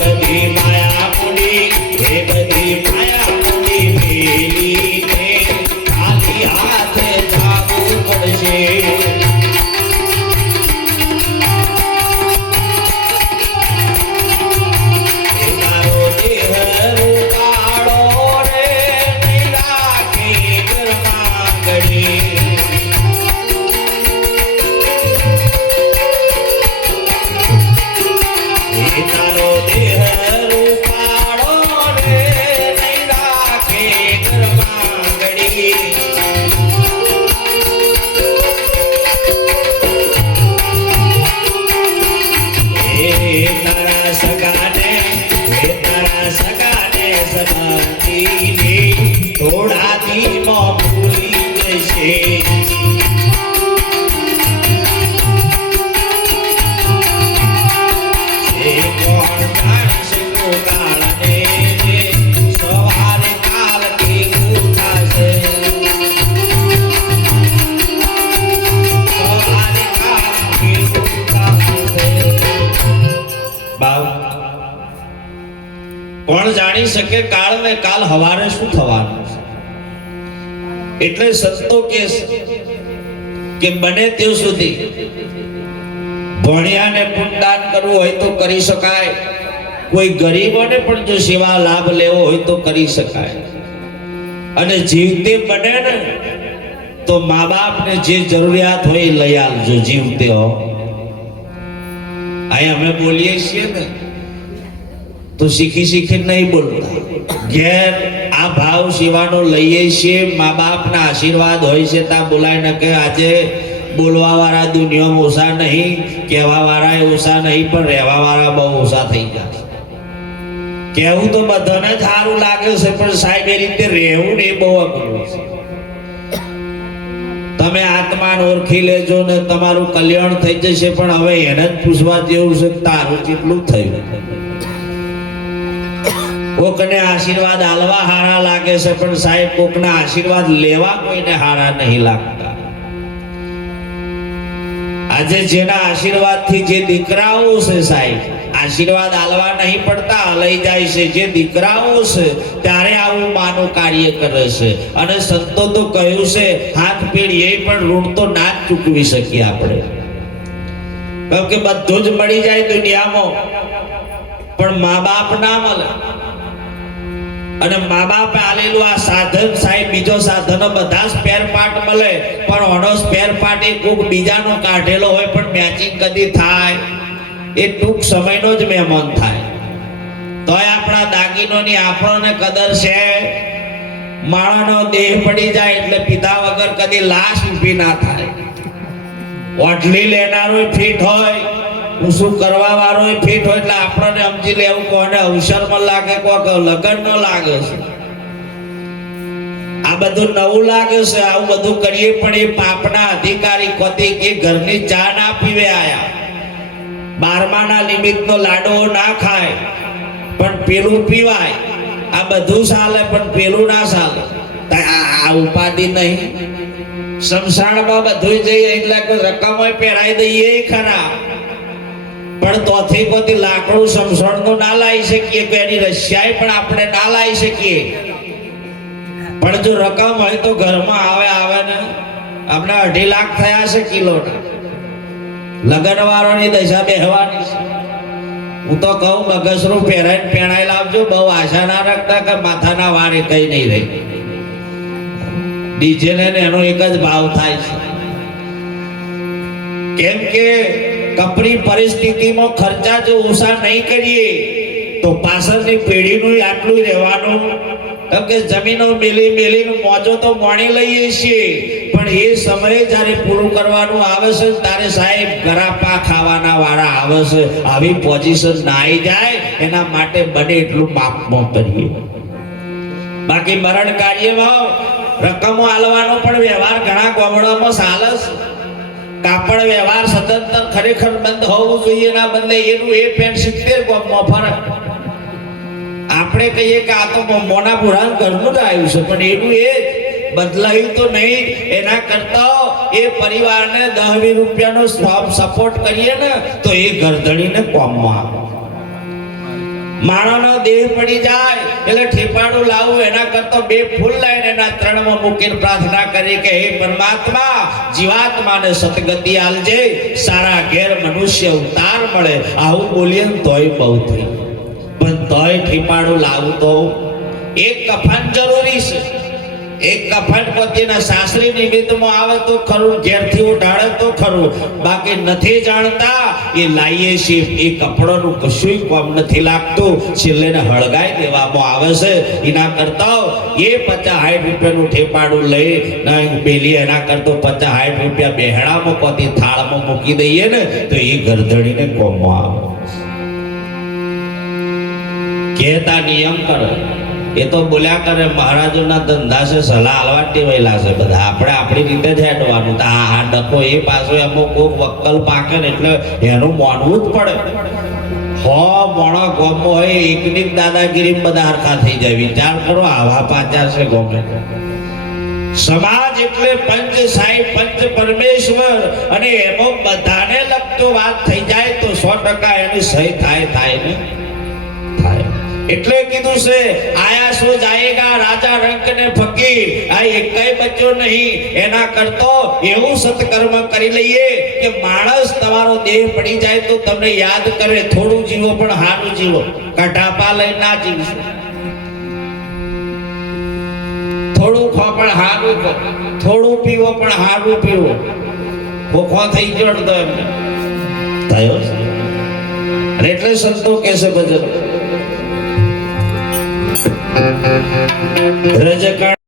બધી માયા મુની એ બધી માયા મુની મેલીને ખાલી હાથે જાવું પડશે થોડા ધીમો ભૂલી જશે કોણ જાણશે કાળને સવારે કાલ કેવું થશે સવારે કાલ કેવું થશે બાવ કોણ જાણી શકે કાળ ને કાલ હવારે શું થવાનું એટલે સંતો કે બને ત્યાં સુધી ભણ્યાને પુણ્યદાન કરવું હોય તો કરી શકાય કોઈ ગરીબોને પણ જો સેવા લાભ લેવો હોય તો કરી શકાય અને જીવતે બને ને તો મા બાપને જે જરૂરિયાત હોય એ લઈ આવજો જીવતે હો અહીં અમે બોલીએ છીએ ને તો શીખી નહીં બોલતા ઘેર આ ભાવ સેવાનો લઈએ છીએ મા બાપના આશીર્વાદ હોય છે ત્યાં બોલાય ને કે આજે બોલવા વાળા દુનિયામાં ઓછા નહીં કહેવા વાળા ઓછા નહીં પણ રહેવા વાળા બહુ ઓછા થઈ ગયા કહેવું તો બધાને જ સારું લાગે છે પણ સાહેબ એ રીતે રહેવું ને એ બહુ અઘરું છે તમે આત્માને ઓળખી લેજો ને તમારું કલ્યાણ થઈ જશે પણ હવે એને જ પૂછવા જેવું છે તારું કેટલું થયું કોકને આશીર્વાદ આલવા હારા લાગે છે પણ સાહેબ કોકના આશીર્વાદ લેવા કોઈને હારા નહીં લાગતા આજે જેના આશીર્વાદથી જે દીકરાઓ છે સાહેબ આશીર્વાદ આલવા નહીં પડતા લઈ જાય છે જે દીકરાઓ છે ત્યારે આવું માનું કાર્ય કરે છે અને સંતો તો કહ્યું છે હાથ પીડીએ પણ ઋણ તો ના જ ચૂકવી શકીએ આપણે કેમ કે બધું જ મળી જાય દુનિયામાં પણ મા બાપ ના મળે અને મા બાપે આલેલું આ સાધન સાહેબ બીજો સાધનો બધા સ્પેર પાર્ટ મળે પણ ઓનો સ્પેર પાર્ટ એ કોક બીજાનો કાઢેલો હોય પણ મેચિંગ કદી થાય એ ટૂંક સમયનો જ મહેમાન થાય તોય આપણા દાગીનોની આપણને કદર છે માણસનો દેહ પડી જાય એટલે પીધા વગર કદી લાશ ઊભી ના થાય ઓટલી લેનારો ફિટ હોય શું કરવા વાળો ફિટ હોય એટલે આપણને સમજી લેવું કોને અવસરમાં લાગે કોક લગ્નનો લાગે છે આ બધું નવું લાગે છે આવું બધું કરીએ પણ એ પાપના અધિકારી કોતી કે ઘરની ચા ના પીવે આયા 12માના નિમિત્તનો લાડવો ના ખાય પણ પેલું પીવાય આ બધું ચાલે પણ પેલું ના ચાલે આ ઉપાધિ નહીં શમશાનમાં બધું જઈએ એટલે કોઈ રકમ પહેરાઈ દઈએ ખરા પણ તોથી કોઈ લાકડું સમસણનું ના લાવી શકીએ કે એની રશિયાએ પણ આપણે ના લાવી શકીએ પણ જો રકમ હોય તો ઘરમાં આવે ને આપણે 2.5 લાખ થયા છે કિલોના લગન વાળોની દશા બેહવાની છે હું તો કહું મગસરું પહેરાઈને પેણાઈ લાવજો બહુ આશા ના રાખતા કે માથાના વારે કઈ નહીં રહી ડીજે ને એનો એક જ ભાવ થાય છે કેમ કે કપરી પરિસ્થિતિમાં ખર્ચા જો ઓછા નહીં કરીએ તો પાછળની પેઢીનું આટલું રહેવાનું કેમ કે જમીનો મેલી મોજો તો મોણી લઈએ છીએ પણ એ સમયે જ્યારે પૂરું કરવાનું આવે છે ત્યારે સાહેબ ગરાપા ખાવાના વાળા આવે છે આવી પોઝિશન ના આવી જાય એના માટે બને એટલું માપમાં કરીએ બાકી મરણ કાર્યમાં રકમો આલવાનો પણ વ્યવહાર ઘણા ગામડામાં ચાલે છે કાપડ વ્યવહાર સદંતર ખરેખર બંધ હોવું જોઈએ ના બદલે એનું એ 70 ગામમાં ફરક આપણે કહીએ કે આ તો મોના બુઢા ઘરનું જ આવ્યું છે પણ એનું એ બદલાયું તો નહીં એના કરતા એ પરિવારને 10-20 રૂપિયાનો સપોર્ટ કરીએ ને તો એ ઘરધણીને કોમમાં આવે માણસનો દેહ પડી જાય એટલે ઠેપાડું લાવવું એના કરતા 2 ફૂલ લઈને એના ત્રણમાં મૂકીને પ્રાર્થના કરી કે હે પરમાત્મા જીવાત્માને સતગતિ આલજે, સારા ઘેર મનુષ્ય અવતાર મળે. આવું બોલીએ ને તોય બહુ થઈ, પણ તોય ઠેપાડું લાવવું તો એક કફન જરૂરી છે. એક કફન પતિના સાસરી નિમિત્તમાં આવે તો ખરું, ઘેરથી ઉઠાડે તો ખરું, બાકી નથી જાણતા એ લાઈએ છીએ. એ કપડાનું કશું કામ નથી લાગતું, છેલ્લે હળગાઈ દેવામાં આવે છે. એના કરતા એ 50-60 રૂપિયાનું ઠેપાડું લઈ પેલી એના કરતો 50-60 રૂપિયા બેહડામાં કોતી થાળમાં મૂકી દઈએ ને તો એ ગરદડીને કોમમાં આવે. કહેતા નિયમ કરે એ તો બોલ્યા કરે. મહારાજોના ધંધા છે, સલાહ આલવા ટેવાયેલા છે બધા. આપણે આપણી રીતે જ હેડવાનું. આ ડખો એ પાછો એમાં કોક વક્કલ પાકે ને એટલે એનું માનવું જ પડે. મોણો ગોમો હોય એકની દાદાગીરી બધા હરખા થઈ જાય. વિચાર કરો, આવા પાછા છે ગોમે. સમાજ એટલે પંચ સાઈ પંચ પરમેશ્વર, અને એમાં બધાને લગતો વાત થઈ જાય તો 100% એની સહી થાય ને થાય. એટલે કીધું છે આયા સો જાયેગા રાજા રંક ને ફકીર. આ એકય બચ્ચો નહીં. એના કરતો એવું સત્કર્મ કરી લઈએ કે માણસ તમારો દેહ પડી જાય તો તમને યાદ કરે. થોડું જીવો પણ સારું જીવો. કટાપા લઈ ના જીવશો. થોડું ખો પણ સારું ખો, થોડું પીવો પણ સારું પીવો. ખોખો થઈ ગયો તો એમને થયો. એટલે સંતો કહેશે ભજન રજકણ